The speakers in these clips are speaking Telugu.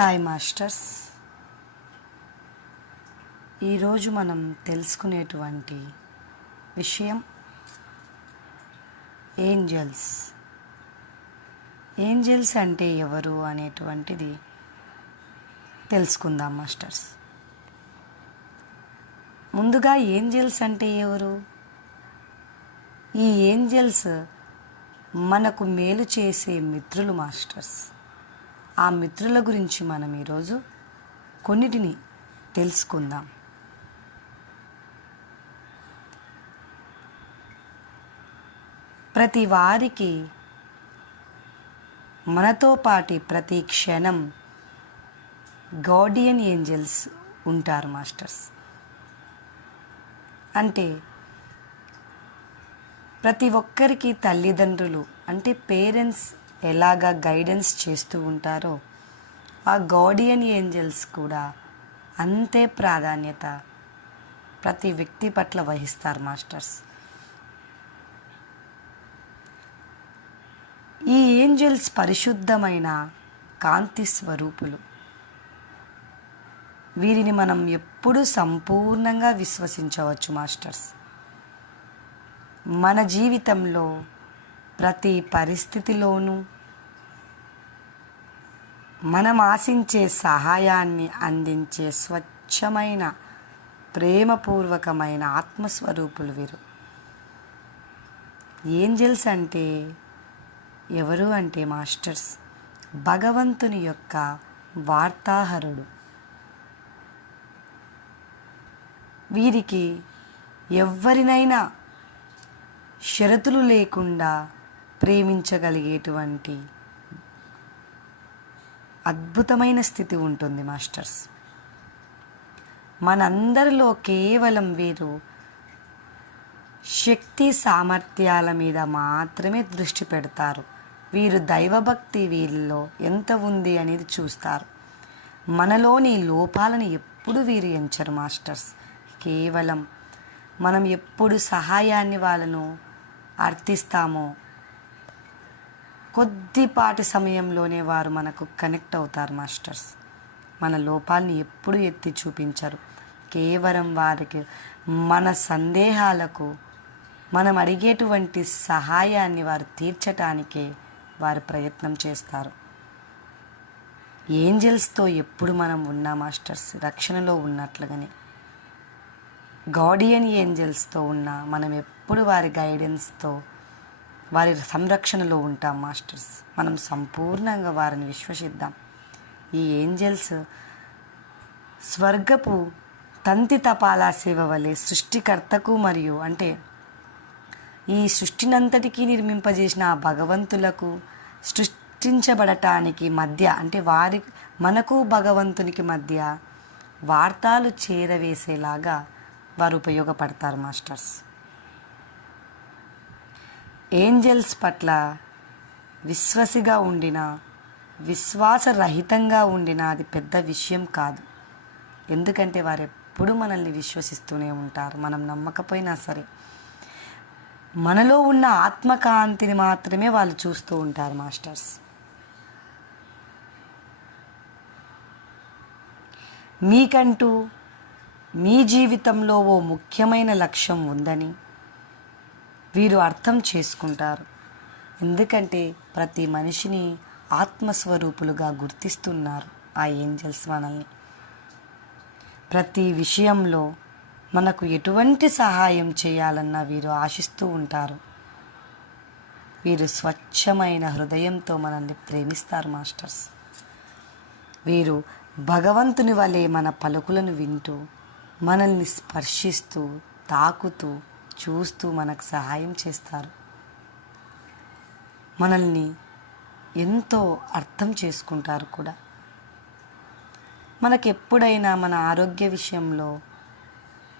Hi masters. ఈరోజు మనం తెలుసుకునేటువంటి విషయం ఏంజల్స్. ఏంజల్స్ అంటే ఎవరు అనేటువంటిది తెలుసుకుందాం మాస్టర్స్. ముందుగా ఏంజల్స్ అంటే ఎవరు? ఈ ఏంజల్స్ మనకు మేలు చేసే మిత్రులు మాస్టర్స్. ఆ మిత్రుల గురించి మనం ఈరోజు కొన్నిటిని తెలుసుకుందాం. ప్రతి వారికి మనతో పాటి ప్రతి క్షణం గార్డియన్ ఏంజల్స్ ఉంటారు మాస్టర్స్. అంటే ప్రతి ఒక్కరికి తల్లిదండ్రులు అంటే పేరెంట్స్ ఎలాగా గైడెన్స్ చేస్తూ ఉంటారో ఆ గార్డియన్ ఏంజల్స్ కూడా అంతే ప్రాధాన్యత ప్రతి వ్యక్తి పట్ల వహిస్తారు మాస్టర్స్ ఈ ఏంజల్స్ పరిశుద్ధమైన కాంతి స్వరూపులు. వీరిని మనం ఎప్పుడూ సంపూర్ణంగా విశ్వసించవచ్చు మాస్టర్స్ మన జీవితంలో ప్రతి పరిస్థితిలోనూ మనం ఆశించే సహాయాన్ని అందించే స్వచ్ఛమైన ప్రేమపూర్వకమైన ఆత్మస్వరూపులు వీరు. ఏంజల్స్ అంటే ఎవరు అంటే మాస్టర్స్? భగవంతుని యొక్క వార్తాహరుడు. వీరికి ఎవరినైనా షరతులు లేకుండా ప్రేమించగలిగేటువంటి అద్భుతమైన స్థితి ఉంటుంది మాస్టర్స్. మనందరిలో కేవలం వీరు శక్తి సామర్థ్యాల మీద మాత్రమే దృష్టి పెడతారు. వీరు దైవభక్తి వీరిలో ఎంత ఉంది అనేది చూస్తారు. మనలోని లోపాలను ఎప్పుడు వీరు ఎంచరు మాస్టర్స్. కేవలం మనం ఎప్పుడు సహాయాన్ని వాళ్ళను అర్థిస్తామో కొద్దిపాటి సమయంలోనే వారు మనకు కనెక్ట్ అవుతారు మాస్టర్స్. మన లోపాలని ఎప్పుడు ఎత్తి చూపించరు. కేవలం వారికి మన సందేహాలకు మనం అడిగేటువంటి సహాయాన్ని వారు తీర్చటానికే వారు ప్రయత్నం చేస్తారు. ఏంజల్స్తో ఎప్పుడు మనం ఉన్నా మాస్టర్స్ రక్షణలో ఉన్నట్లుగానే. గార్డియన్ ఏంజల్స్తో ఉన్న మనం ఎప్పుడు వారి గైడెన్స్తో వారి సంరక్షణలో ఉంటాం మాస్టర్స్. మనం సంపూర్ణంగా వారిని విశ్వసిద్దాం. ఈ ఏంజల్స్ స్వర్గపు తంతి తపాలా సేవ వలె సృష్టికర్తకు మరియు అంటే ఈ సృష్టినంతటికీ నిర్మింపజేసిన ఆ భగవంతులకు సృష్టించబడటానికి మధ్య అంటే వారి మనకు భగవంతునికి మధ్య వార్తలు చేరవేసేలాగా వారు ఉపయోగపడతారు మాస్టర్స్. ఏంజల్స్ పట్ల విశ్వసిగా ఉండిన విశ్వాసరహితంగా ఉండిన అది పెద్ద విషయం కాదు. ఎందుకంటే వారు ఎప్పుడు మనల్ని విశ్వసిస్తూనే ఉంటారు. మనం నమ్మకపోయినా సరే. మనలో ఉన్న ఆత్మకాంతిని మాత్రమే వాళ్ళు చూస్తూ ఉంటారు మాస్టర్స్. మీకంటూ మీ జీవితంలో ఓ ముఖ్యమైన లక్ష్యం ఉందని వీరు అర్థం చేసుకుంటారు. ఎందుకంటే ప్రతి మనిషిని ఆత్మస్వరూపులుగా గుర్తిస్తున్నారు ఆ ఏంజల్స్ మనల్ని. ప్రతి విషయంలో మనకు ఎటువంటి సహాయం చేయాలన్నా వీరు ఆశిస్తూ ఉంటారు. వీరు స్వచ్ఛమైన హృదయంతో మనల్ని ప్రేమిస్తారు మాస్టర్స్. వీరు భగవంతుని వలె మన పలుకులను వింటూ మనల్ని స్పర్శిస్తూ తాకుతూ చూస్తూ మనకు సహాయం చేస్తారు. మనల్ని ఎంతో అర్థం చేసుకుంటారు కూడా. మనకు ఎప్పుడైనా మన ఆరోగ్య విషయంలో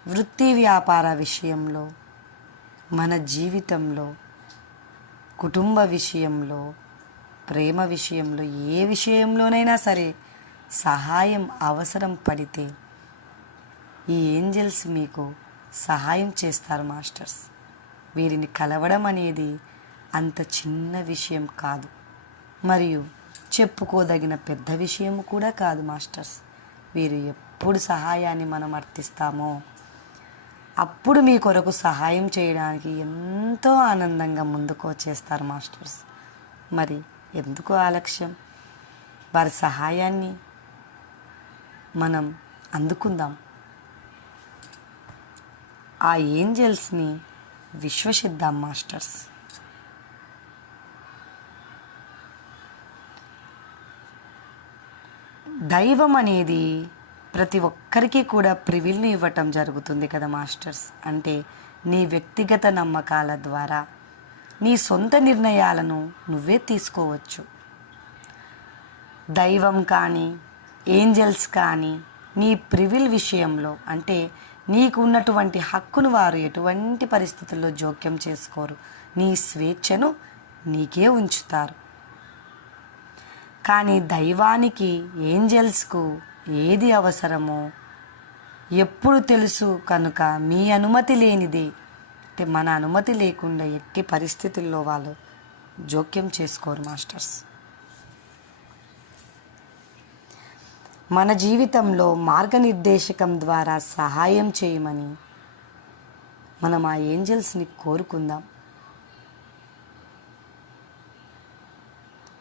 వృత్తి వ్యాపార విషయంలో మన జీవితంలో కుటుంబ విషయంలో ప్రేమ విషయంలో ఏ విషయంలోనైనా సరే సహాయం అవసరం పడితే ఈ ఏంజల్స్ మీకు సహాయం చేస్తారు మాస్టర్స్. వీరిని కలవడం అనేది అంత చిన్న విషయం కాదు. మరియు చెప్పుకోదగిన పెద్ద విషయం కూడా కాదు మాస్టర్స్. వీరు ఎప్పుడు సహాయాన్ని మనం అర్థిస్తామో అప్పుడు మీ కొరకు సహాయం చేయడానికి ఎంతో ఆనందంగా ముందుకు వచ్చేస్తారు మాస్టర్స్. మరి ఎందుకు ఆలక్ష్యం వారి సహాయాన్ని మనం అందుకుందాం. ఆ ఏంజల్స్ని విశ్వసిద్దాం మాస్టర్స్. దైవం అనేది ప్రతి ఒక్కరికి కూడా ప్రివిల్ని ఇవ్వటం జరుగుతుంది కదా మాస్టర్స్. అంటే నీ వ్యక్తిగత నమ్మకాల ద్వారా నీ సొంత నిర్ణయాలను నువ్వే తీసుకోవచ్చు. దైవం కానీ ఏంజల్స్ కానీ నీ ప్రివిల్ విషయంలో అంటే నీకు ఉన్నటువంటి హక్కును వారు ఎటువంటి పరిస్థితుల్లో జోక్యం చేసుకోరు. నీ స్వేచ్ఛను నీకే ఉంచుతారు. కానీ దైవానికి ఏంజల్స్కు ఏది అవసరమో ఎప్పుడు తెలుసు కనుక మీ అనుమతి లేనిదే అంటే మన అనుమతి లేకుండా ఎట్టి పరిస్థితుల్లో వాళ్ళు జోక్యం చేసుకోరు మాస్టర్స్. మన జీవితంలో మార్గనిర్దేశకం ద్వారా సహాయం చేయమని మనం ఆ ఏంజల్స్ని కోరుకుందాం.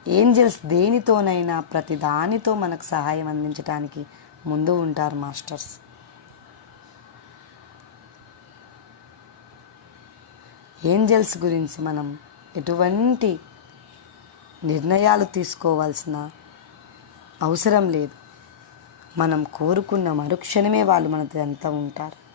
ఏంజల్స్ దేనితోనైనా ప్రతి దానితో మనకు సహాయం అందించడానికి ముందు ఉంటారు మాస్టర్స్. ఏంజల్స్ గురించి మనం ఎటువంటి నిర్ణయాలు తీసుకోవాల్సిన అవసరం లేదు. మనం కోరుకున్న మరుక్షణమే వాళ్ళు మనతో ఎంత ఉంటారు.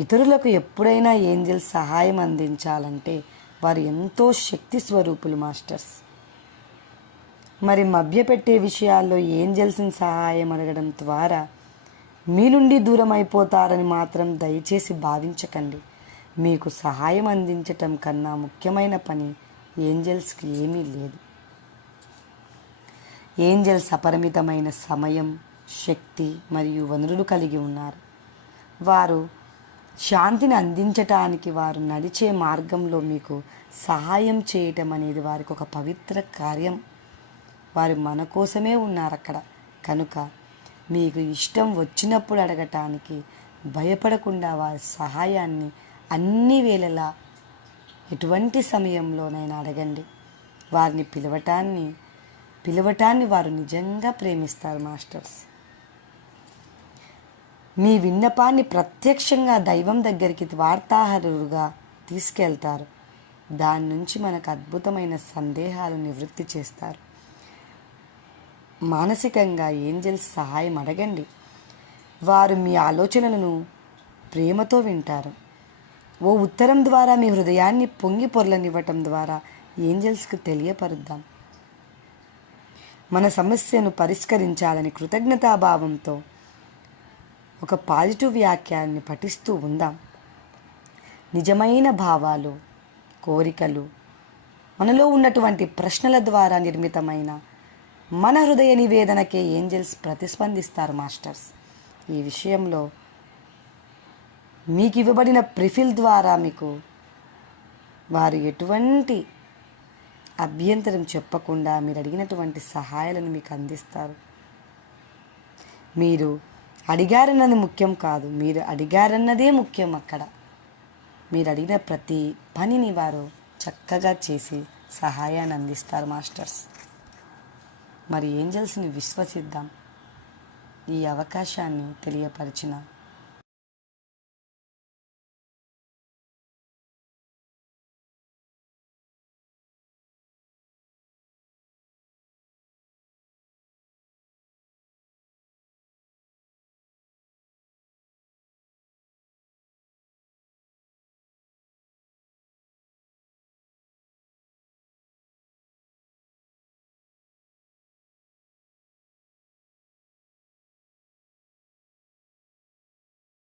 ఇతరులకు ఎప్పుడైనా ఏంజల్ సహాయం అందించాలంటే వారు ఎంతో శక్తి స్వరూపులు మాస్టర్స్. మరి మభ్యపెట్టే విషయాల్లో ఏంజల్స్ని సహాయం అడగడం ద్వారా మీ నుండి దూరం అయిపోతారని మాత్రం దయచేసి భావించకండి. మీకు సహాయం అందించటం కన్నా ముఖ్యమైన పని ఏంజల్స్కి ఏమీ లేదు. ఏంజల్స్ అపరిమితమైన సమయం శక్తి మరియు వనరులు కలిగి ఉన్నారు. వారు శాంతిని అందించటానికి వారు నడిచే మార్గంలో మీకు సహాయం చేయటం అనేది వారికి ఒక పవిత్ర కార్యం. వారు మన కోసమే ఉన్నారు అక్కడ. కనుక మీకు ఇష్టం వచ్చినప్పుడు అడగటానికి భయపడకుండా వారి సహాయాన్ని అన్ని వేళలా ఎటువంటి సమయంలోనైనా అడగండి. వారిని పిలవటాన్ని పిలవటాన్ని వారు నిజంగా ప్రేమిస్తారు మాస్టర్స్. మీ విన్నపాన్ని ప్రత్యక్షంగా దైవం దగ్గరికి వార్తాహరులుగా తీసుకెళ్తారు. దాని నుంచి మనకు అద్భుతమైన సందేహాలు నివృత్తి చేస్తారు. మానసికంగా ఏంజల్స్ సహాయం అడగండి. వారు మీ ఆలోచనలను ప్రేమతో వింటారు. ఓ ఉత్తరం ద్వారా మీ హృదయాన్ని పొంగి పొరలనివ్వటం ద్వారా ఏంజల్స్కి తెలియపరుద్దాం. మన సమస్యను పరిష్కరించాలని కృతజ్ఞతాభావంతో ఒక పాజిటివ్ వ్యాఖ్యాన్ని పఠిస్తూ ఉందాం. నిజమైన భావాలు కోరికలు మనలో ఉన్నటువంటి ప్రశ్నల ద్వారా నిర్మితమైన మన హృదయ నివేదనకే ఏంజల్స్ ప్రతిస్పందిస్తారు మాస్టర్స్. ఈ విషయంలో మీకు ఇవ్వబడిన ప్రిఫిల్ ద్వారా మీకు వారు ఎటువంటి అభ్యంతరం చెప్పకుండా మీరు అడిగినటువంటి సహాయాలను మీకు అందిస్తారు. మీరు అడిగారన్నది ముఖ్యం కాదు. మీరు అడిగారన్నదే ముఖ్యం అక్కడ. మీరు అడిగిన ప్రతి పనిని వారు చక్కగా చేసి సహాయాన్ని అందిస్తారు మాస్టర్స్. మరి ఏంజల్స్ని విశ్వసిద్దాం. ఈ అవకాశాన్ని తెలియపరిచిన